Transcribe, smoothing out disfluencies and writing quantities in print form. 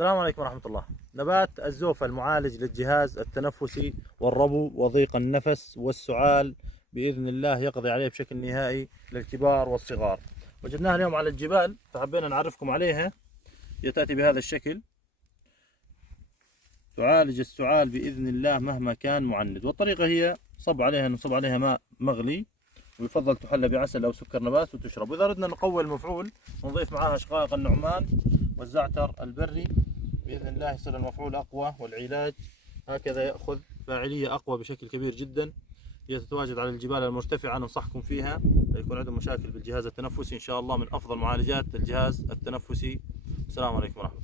السلام عليكم ورحمة الله. نبات الزوفة المعالج للجهاز التنفسي والربو وضيق النفس والسعال بإذن الله يقضي عليه بشكل نهائي للكبار والصغار. وجدناها اليوم على الجبال فحبينا نعرفكم عليها. هي تأتي بهذا الشكل، تعالج السعال بإذن الله مهما كان معند. والطريقة هي نصب عليها ماء مغلي، ويفضل تحلى بعسل أو سكر نبات وتشرب. وإذا أردنا نقوي المفعول نضيف معها شقائق النعمان والزعتر البري، بإذن الله يصير المفعول أقوى والعلاج هكذا يأخذ فاعلية أقوى بشكل كبير جدا. هي تتواجد على الجبال المرتفعة، ننصحكم فيها يكون عندهم مشاكل بالجهاز التنفسي. إن شاء الله من أفضل معالجات الجهاز التنفسي. السلام عليكم ورحمة الله.